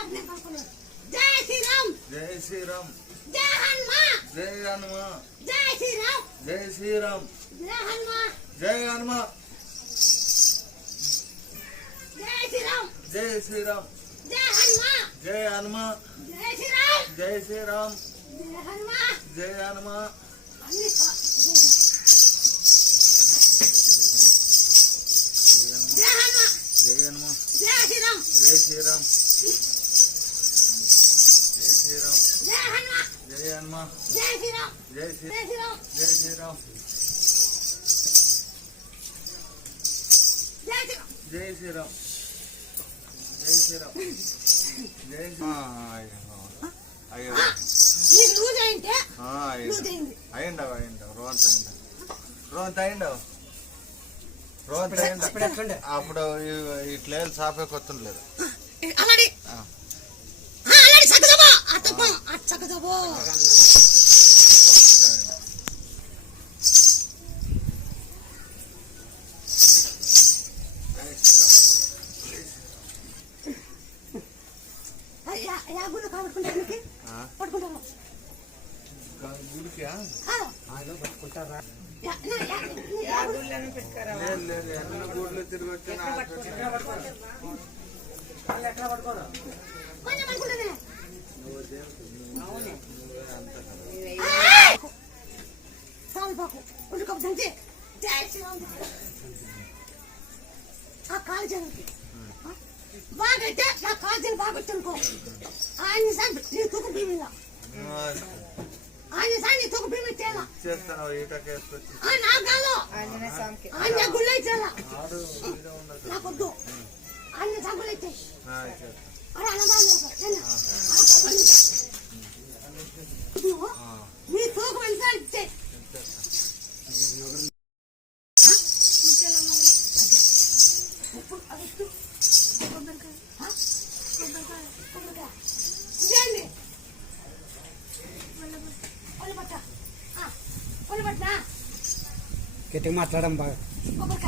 जय श्री राम जय हनुमान जय हनुमान जय श्री राम जय श्री राम जय हनुमान जय हनुमान जय श्री राम जय श्री राम जय हनुमान जय हनुमान जय श्री राम जय श्री राम जय हनुमान जय हनुमान जय हनुमान जय हनुमान जय श्री राम जय श्री राम जय श्री राम जय हनुमान जय हनुमान जय श्री राम जय श्री जय श्री राम जय श्री राम जय श्री राम जय श्री राम जय श्री राम जय श्री అయ్యో నీకు లూజ్ అయింటే లూజ్ అయింది అయ్యిండవు రోంత అయ్యిండవు అప్పుడు ఇట్లా సాపే కొత్తలేదు అలాడి అలాడి చక్కదబో అత్తపో చక్కదబో యా గుళ్ళు పట్టుకుంటానికి పట్టుకుంటాను గుడికి పట్టుకుంటారా లేదు ఎన్ని గుడ్లు తిరిగి వచ్చినా ఎట్లా పట్టుకోను కొంచెం అనుకుంటానే సాల్పాకు ఉడుకోపు దంచి జై శ్రీరామ్ ఆ కాలు జనకి బాగైతే నా కాలు బాగా వచ్చనుకో ఆయన సార్ నీ తూకు భీమిలా ఆయన సార్ నీ తూకు భీమి ఇచ్చేలా చేస్తాను ఈటకేసుకొచ్చి నాకు కాదు ఆయన గుళ్ళు ఇచ్చేలా నాకొద్దు ఆయన సంగులు ఇచ్చాయి అరే మీ తూకు వెళ్తే ఇచ్చే గట్టిగా మాట్లాడడం బాగా మాట